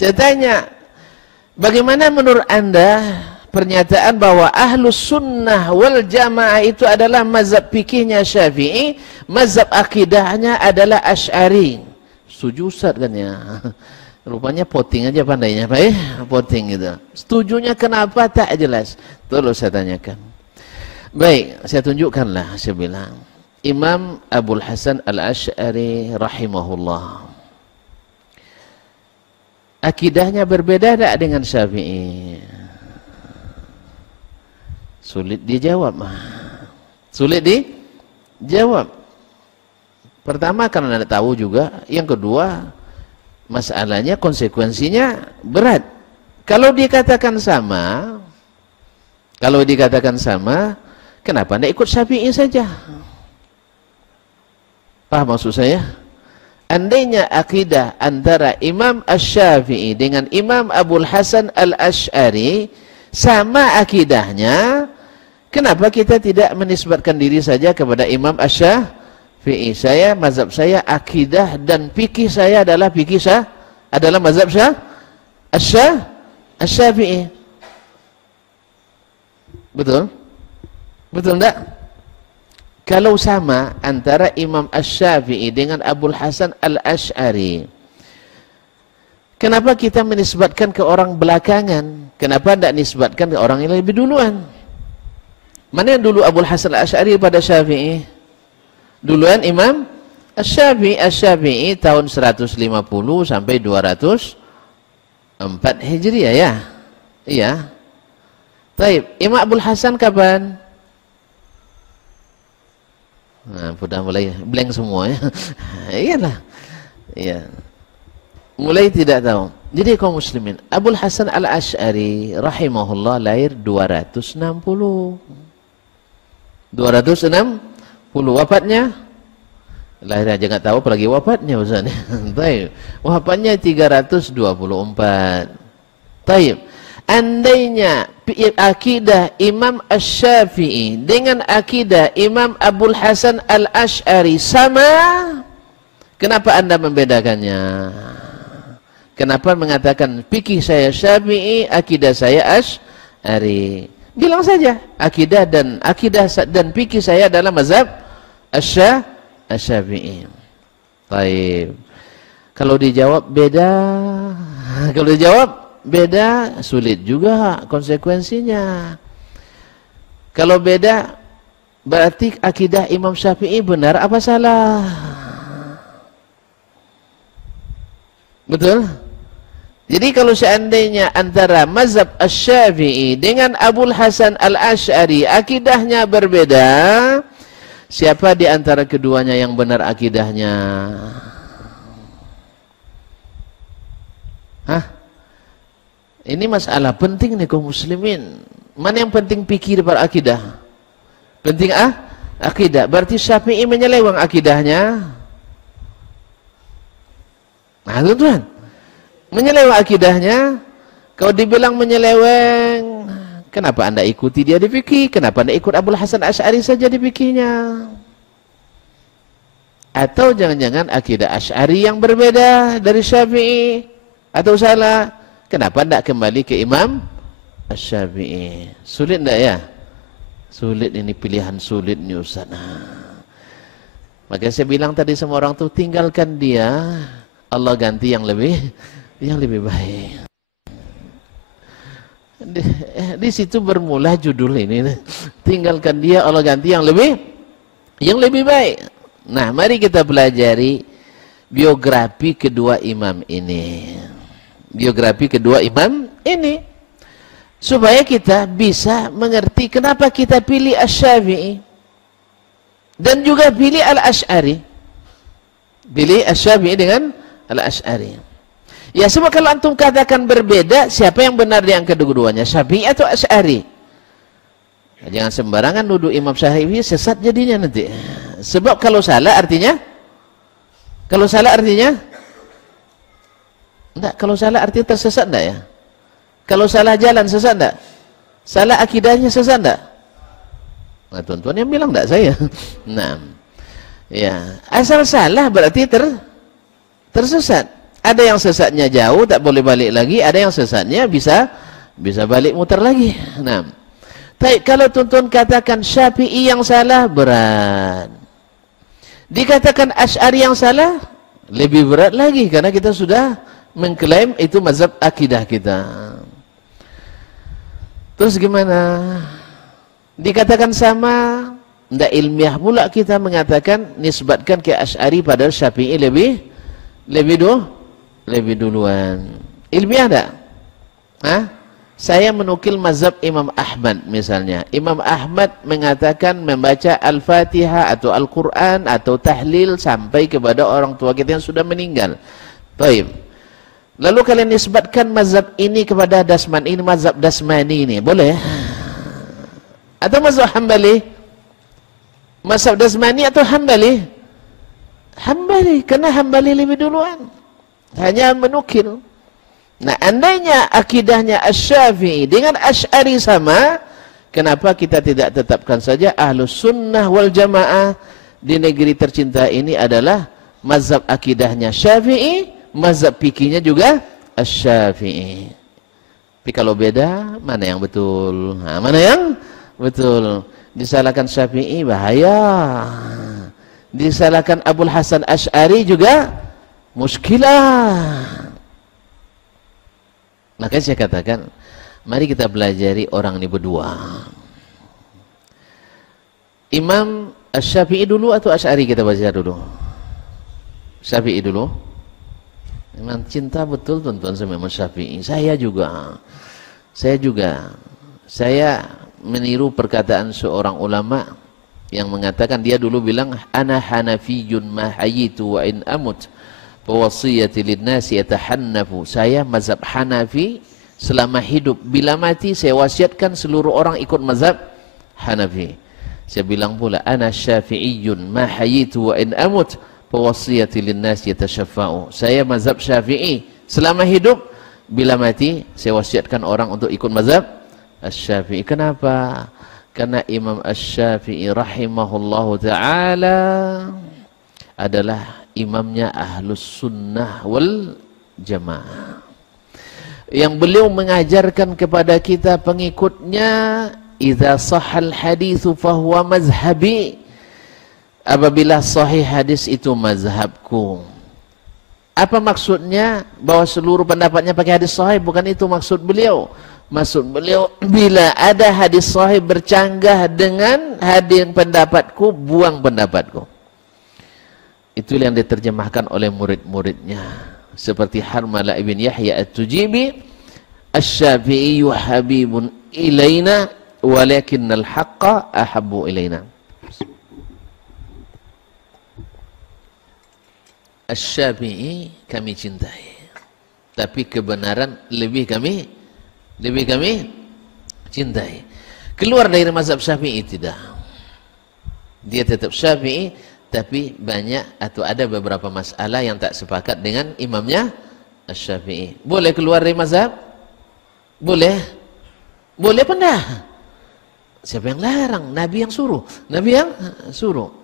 Saya tanya, bagaimana menurut Anda pernyataan bahwa ahlus sunnah wal jamaah itu adalah mazhab fikihnya Syafi'i, mazhab akidahnya adalah Asy'ari? Setuju Ustaz kan ya? Rupanya poting aja pandainya, Pak. Poting gitu. Setujunya kenapa tak jelas. Tolong saya tanyakan. Baik, saya tunjukkanlah, saya bilang. Imam Abul Hasan Al-Asy'ari rahimahullah. Akidahnya berbeda tak dengan Syafi'i? Sulit dijawab. Sulit dijawab. Pertama karena tidak tahu juga. Yang kedua, masalahnya konsekuensinya berat. Kalau dikatakan sama, kenapa tidak ikut Syafi'i saja? Paham maksud saya? Andainya akidah antara Imam Asy-Syafi'i dengan Imam Abul Hasan Al-Asy'ari sama akidahnya, kenapa kita tidak menisbatkan diri saja kepada Imam Asy-Syafi'i? Saya, mazhab saya, akidah dan fikih saya adalah mazhab Asy-Syafi'i. Betul? Betul enggak? Kalau sama antara Imam Asy-Syafi'i dengan Abul Hasan Al-Asy'ari, kenapa kita menisbatkan ke orang belakangan? Kenapa tidak nisbatkan ke orang yang lebih duluan? Mana yang dulu Abul Hasan Al-Asy'ari pada Syafi'i? Duluan Imam Asy-Syafi'i. Asy-Syafi'i tahun 150 sampai 204 Hijriah ya? Iya. Taib. Imam Abul Hasan kapan? Nah, sudah mulai blank semua ya. Iyalah. Iya. Mulai tidak tahu. Jadi kaum muslimin, Abul Hasan Al-Asy'ari rahimahullah lahir 260. Wafatnya? Lahir aja enggak tahu apalagi wafatnya Ustaz. Taib. Wafatnya 324. Taib. Andainya akidah Imam Asy-Syafi'i dengan akidah Imam Abul Hasan Al-Asy'ari sama, kenapa Anda membedakannya? Kenapa mengatakan fikih saya Syafi'i, akidah saya Asy'ari? Bilang saja akidah dan fikih saya adalah mazhab Asy-Syafi'i. Baik. Kalau dijawab beda, sulit juga konsekuensinya. Kalau beda, berarti akidah Imam Syafi'i benar apa salah? Betul? Jadi kalau seandainya antara mazhab Asy-Syafi'i dengan Abul Hasan Al-Asy'ari akidahnya berbeda, siapa di antara keduanya yang benar akidahnya? Hah? Ini masalah penting nih kaum muslimin. Mana yang penting fikih daripada akidah? Penting akidah. Berarti Syafi'i menyeleweng akidahnya. Nah, tuan-tuan. Menyeleweng akidahnya. Kalau dibilang menyeleweng, kenapa Anda ikuti dia di fikih? Kenapa Anda ikut Abul Hasan Asy'ari saja di fikihnya? Atau jangan-jangan akidah Asy'ari yang berbeda dari Syafi'i? Atau salah? Kenapa tidak kembali ke Imam Asy-Syafi'i? Sulit tidak ya? Sulit ini, pilihan sulit nih Ustaz. Maka saya bilang tadi sama orang tuh, tinggalkan dia, Allah ganti yang lebih baik. Di situ bermula judul ini. Tinggalkan dia, Allah ganti yang lebih baik. Nah, mari kita pelajari biografi kedua imam ini. Supaya kita bisa mengerti kenapa kita pilih Asy-Syafi'i dan juga pilih Al-Asy'ari. Pilih Asy-Syafi'i dengan Al-Asy'ari. Ya, sebab kalau antum katakan berbeda, siapa yang benar di antara keduanya, Syafi'i atau Asy'ari? Jangan sembarangan nuduh Imam Syafi'i, sesat jadinya nanti. Sebab kalau salah artinya enggak, kalau salah artinya tersesat enggak ya? Kalau salah jalan sesat enggak? Salah akidahnya sesat enggak? Nah, tuan-tuan yang bilang enggak saya. Nah. Ya, asal salah berarti tersesat. Ada yang sesatnya jauh, tak boleh balik lagi. Ada yang sesatnya bisa balik muter lagi. Nah, tapi kalau tuntun katakan Syafi'i yang salah, berat. Dikatakan Asy'ari yang salah, lebih berat lagi. Karena kita sudah mengklaim itu mazhab akidah kita. Terus gimana? Dikatakan sama, tidak ilmiah pula kita mengatakan, nisbatkan ke Asy'ari pada Syafi'i lebih duluan. Ilmiah tak? Hah? Saya menukil mazhab Imam Ahmad misalnya. Imam Ahmad mengatakan membaca Al-Fatihah atau Al-Quran atau tahlil sampai kepada orang tua kita yang sudah meninggal. Baik. Lalu kalian nisbatkan mazhab ini kepada Dasmani, ini mazhab Dasmani ini. Boleh? Atau mazhab Hambali? Mazhab Dasmani atau Hambali? Hambali, karena Hambali lebih duluan. Hanya menukil. Nah, andainya akidahnya Asy-Syafi'i dengan Asy'ari sama, kenapa kita tidak tetapkan saja Ahlus Sunnah wal Jamaah di negeri tercinta ini adalah mazhab akidahnya Syafi'i, mazhab fikihnya juga Asy-Syafi'i. Tapi kalau beda, mana yang betul? Nah, mana yang betul? Disalahkan Syafi'i bahaya. Disalahkan Abul Hasan Asy'ari juga muskilah. Makanya saya katakan, mari kita pelajari orang ini berdua. Imam Asy-Syafi'i dulu atau Asy'ari kita baca dulu? Syafi'i dulu. Memang cinta betul tuan-tuan sama Imam Syafi'i. Saya juga. Saya meniru perkataan seorang ulama yang mengatakan, dia dulu bilang, ana hanafiyyun ma hayitu wa in amut wasiyati linnasi yatahannafu. Saya mazhab Hanafi selama hidup, bila mati saya wasiatkan seluruh orang ikut mazhab Hanafi. Saya bilang pula, ana syafi'iyyun ma hayitu wa in amut wasiyati linnasi yatashaffa'u. Saya mazhab Syafi'i selama hidup, bila mati saya wasiatkan orang untuk ikut mazhab Asy-Syafi'i. Kenapa? Karena Imam Asy-Syafi'i rahimahullahu ta'ala adalah imamnya Ahlus Sunnah wal Jamaah, yang beliau mengajarkan kepada kita pengikutnya, idza sahal haditsu fahuwa mazhabi. Apabila sahih hadis itu mazhabku. Apa maksudnya? Bahwa seluruh pendapatnya pakai hadis sahih? Bukan itu maksud beliau. Maksud beliau, bila ada hadis sahih bercanggah dengan hadis pendapatku, buang pendapatku. Itu yang diterjemahkan oleh murid-muridnya. Seperti Harmalah ibn Yahya At-Tujibi, Asy-Syafi'i habibun ilaina walakinnal haqqa ahabbu ilaina. Asy-Syafi'i kami cintai, tapi kebenaran lebih kami cintai. Keluar dari mazhab Syafi'i tidak. Dia tetap Syafi'i, tapi banyak atau ada beberapa masalah yang tak sepakat dengan imamnya Asy-Syafi'i. Boleh keluar dari mazhab? Boleh? Boleh apa enggak? Siapa yang larang? Nabi yang suruh. Nabi yang suruh.